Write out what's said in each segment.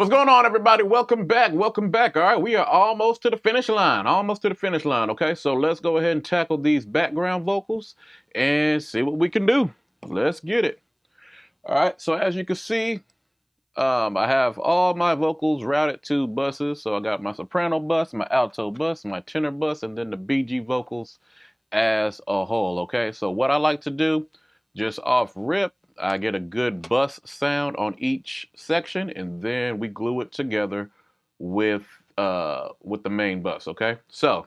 What's going on, everybody? Welcome back. Welcome back. All right, we are almost to the finish line. Almost to the finish line. Okay, so let's go ahead and tackle these background vocals and see what we can do. Let's get it. All right, so as you can see, I have all my vocals routed to buses. So I got my soprano bus, my alto bus, my tenor bus, and then the BG vocals as a whole. Okay, so what I like to do, just off rip, I get a good bus sound on each section, and then we glue it together with the main bus. Okay, so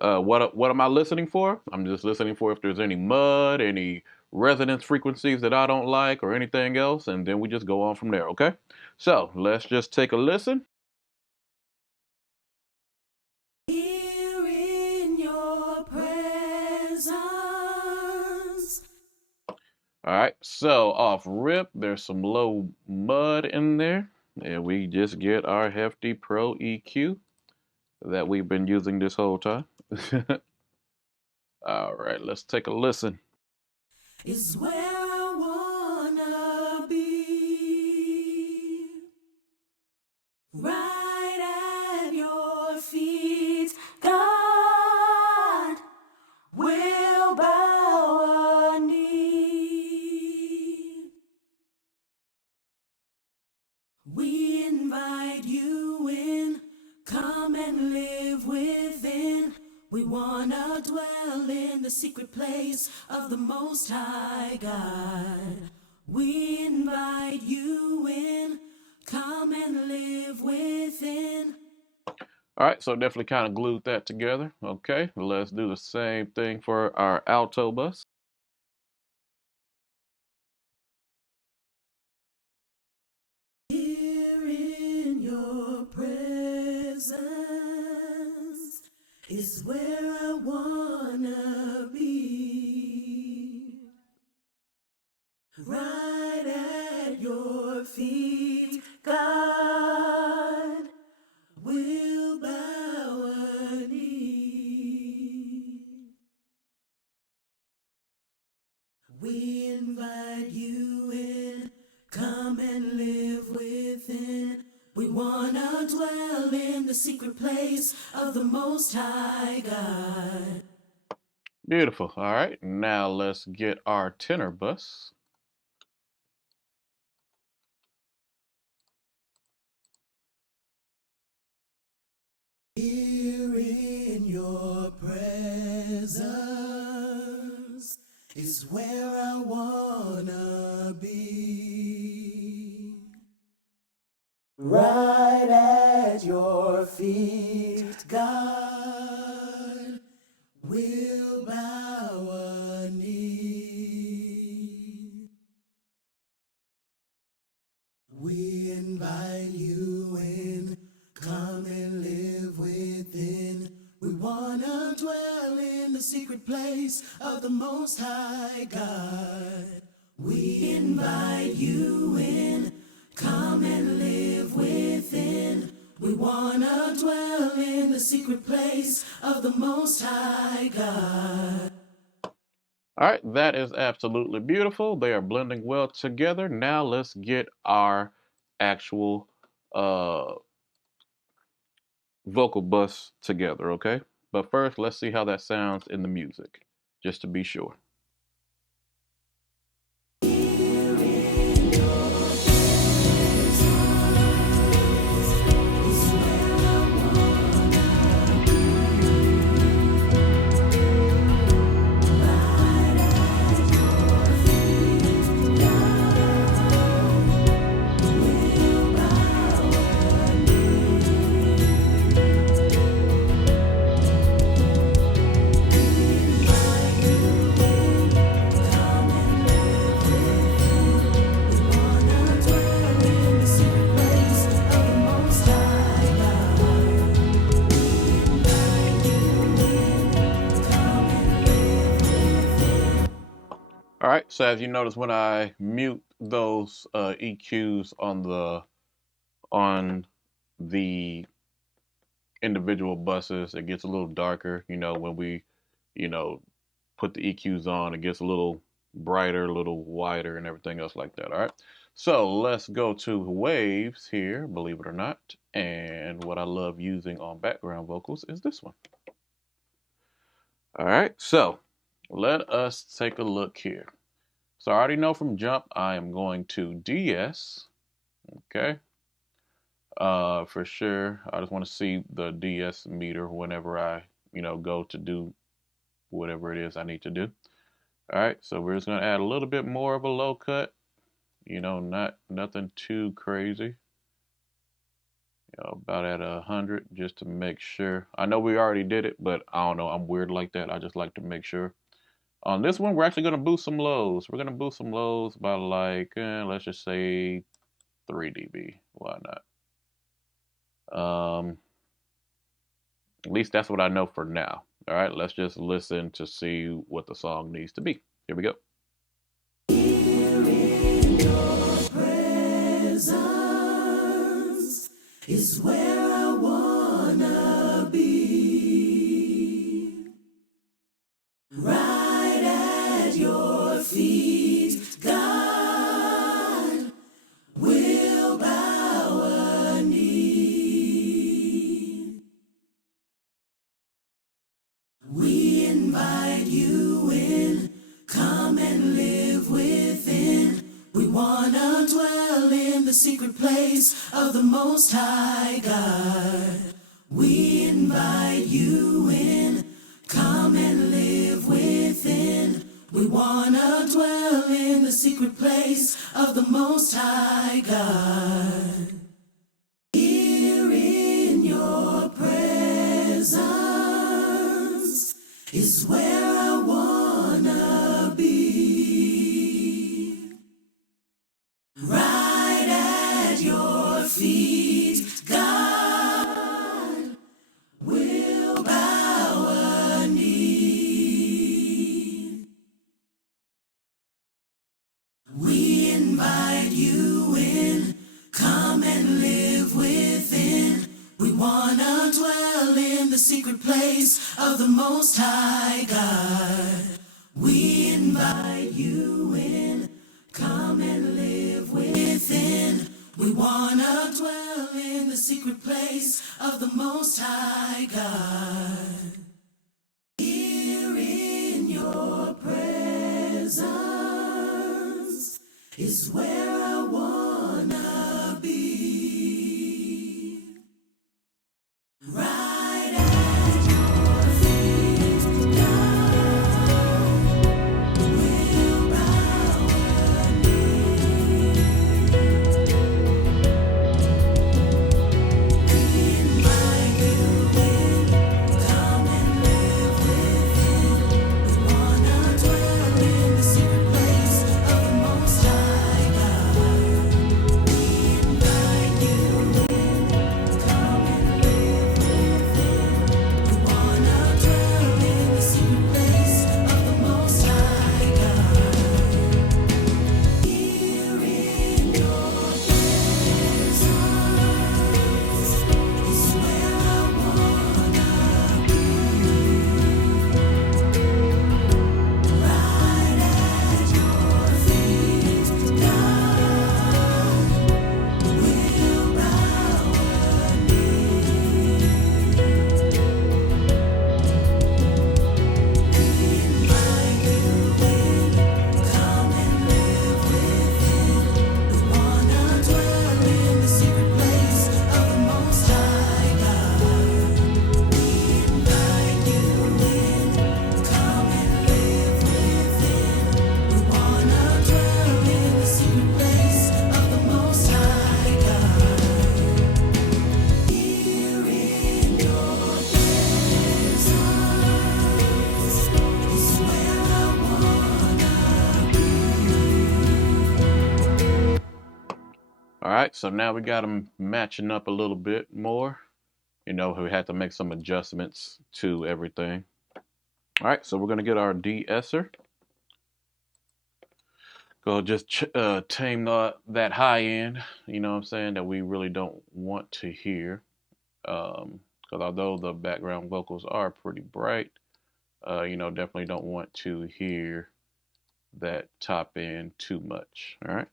what am I listening for? I'm just listening for if there's any mud, any resonance frequencies that I don't like, or anything else, and then we just go on from there. Okay, so let's just take a listen. Here in your presence. All right, so off rip, there's some low mud in there, and we just get our hefty Pro EQ that we've been using this whole time. All right, let's take a listen. Is where I wanna be. Right at your feet, God will bow a knee. We invite you in, come and live within. We wanna dwell in the secret place of the Most High God. We invite you in, come and live within. All right, so definitely kind of glued that together. Okay, let's do the same thing for our alto bus. Here in your presence is where I wanna be. Right at your feet, God will bow a knee. We invite you in, come and live within. We wanna dwell in the secret place of the Most High God. Beautiful. All right, now let's get our tenor bus. Here in your presence is where I wanna be. Right at your feet, God will bow a knee. We invite you in, come and live within. We wanna dwell in the secret place of the Most High God. We invite you in, come and live within. We wanna dwell in the secret place of the Most High God. All right, that is absolutely beautiful. They are blending well together. Now let's get our actual uh, vocal bus together, okay? But first, let's see how that sounds in the music, just to be sure. All right, so as you notice, when I mute those EQs on the individual buses, it gets a little darker. When we, you know, put the EQs on, it gets a little brighter, a little wider, and everything else like that. All right. So let's go to waves here, believe it or not. And what I love using on background vocals is this one. All right, so let us take a look here. So I already know from jump I am going to DS, okay? For sure, I just want to see the DS meter whenever I, go to do whatever it is I need to do. All right, so we're just gonna add a little bit more of a low cut, nothing too crazy. About at 100 just to make sure. I know we already did it, but I don't know. I'm weird like that. I just like to make sure. On this one, we're actually going to boost some lows. We're going to boost some lows by like, let's just say 3 dB. Why not? At least that's what I know for now. All right, let's just listen to see what the song needs to be. Here we go. Here in your presence is where I wanna be. Right at your feet, God, will bow a knee. We invite you in, come and live within. We wanna dwell in the secret place of the Most High God. We invite you in, come and live within. We wanna dwell in the secret place of the Most High God. Here in your presence is where I wanna be. Right at your feet, God will bow a knee. We invite you in, come and live within. We wanna dwell in the secret place of the Most High God. We invite you in, come and live within. We wanna dwell in the secret place of the Most High God. Here in your presence is where I wanna be. Right at your feet, God will bow a knee. We invite you in, come and live within. We wanna dwell in the secret place of the Most High God. We invite you in, come and live within. We wanna dwell in the secret place of the Most High God. Here in your presence is where I wanna be. Right at your feet, God will bow a knee. We invite you in, come and live within. We wanna dwell in the secret place of the Most High God. We invite you in, come and live within. We wanna dwell in the secret place of the Most High God. Here in your presence is where I wanna be. All right, so now we got them matching up a little bit more. We had to make some adjustments to everything. All right, so we're going to get our de-esser. Go just tame that high end, you know what I'm saying, that we really don't want to hear. Because although the background vocals are pretty bright, definitely don't want to hear that top end too much. All right.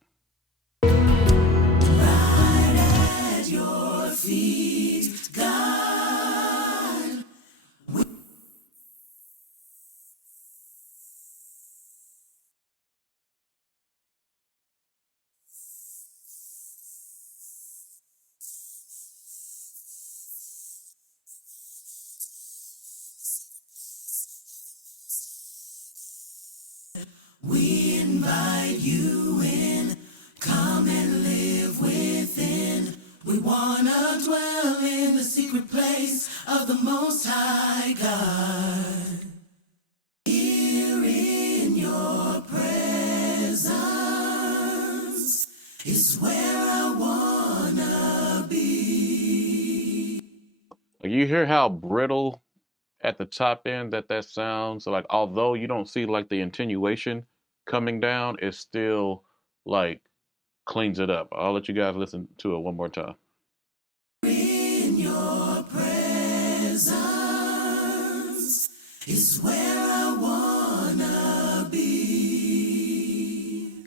We invite you in, come and live within. We wanna dwell in the secret place of the Most High God. Here in your presence is where I wanna be. You hear how brittle at the top end that sounds? So like, although you don't see like the attenuation coming down, it still like cleans it up. I'll let you guys listen to it one more time. In your presence is where I wanna be.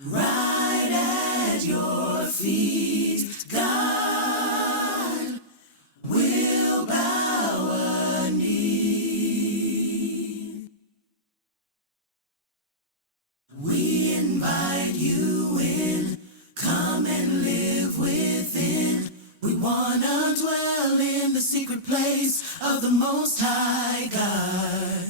Right at your feet, God, will bow a knee. We invite you in, come and live within. We wanna dwell in the secret place of the Most High God.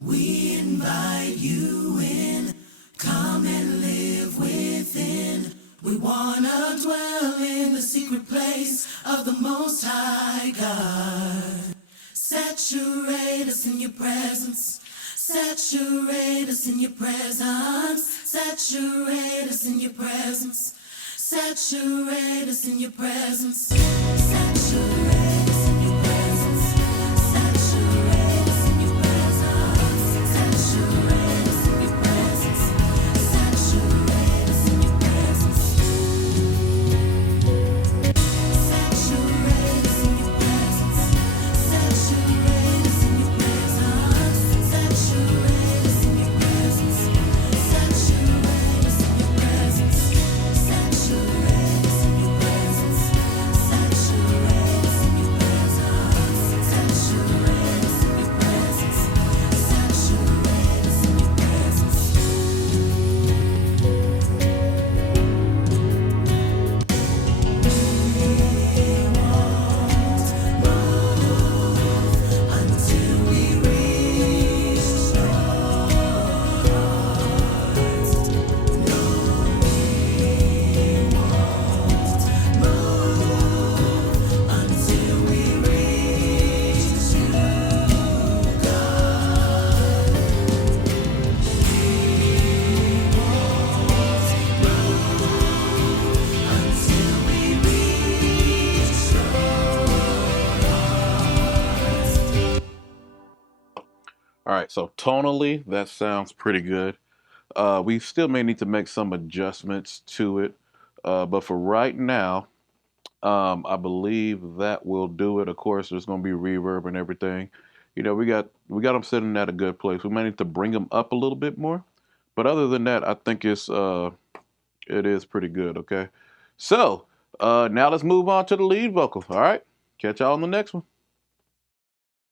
We invite you in, come and live within. We wanna dwell in the secret place of the Most High God. Saturate us in your presence. Saturate us in your presence. Saturate us in your presence. Saturate us in your presence. Saturate us in your presence. Saturate us in your presence. Saturate us in your presence. Saturate us in your presence. Saturate us in your presence. Saturate us in your presence. Saturate us in your presence. Saturate us in your presence. Saturate us in your presence. Saturate us in your presence. Saturate us in your presence. Saturate us in your presence. Until we reach your heart. No, until we reach you, God. Until we reach your heart. All right, so tonally, that sounds pretty good. We still may need to make some adjustments to it, but for right now, I believe that will do it. Of course, there's going to be reverb and everything. We got them sitting at a good place. We may need to bring them up a little bit more, but other than that, I think it is pretty good. Okay, so now let's move on to the lead vocal. All right, catch y'all on the next one.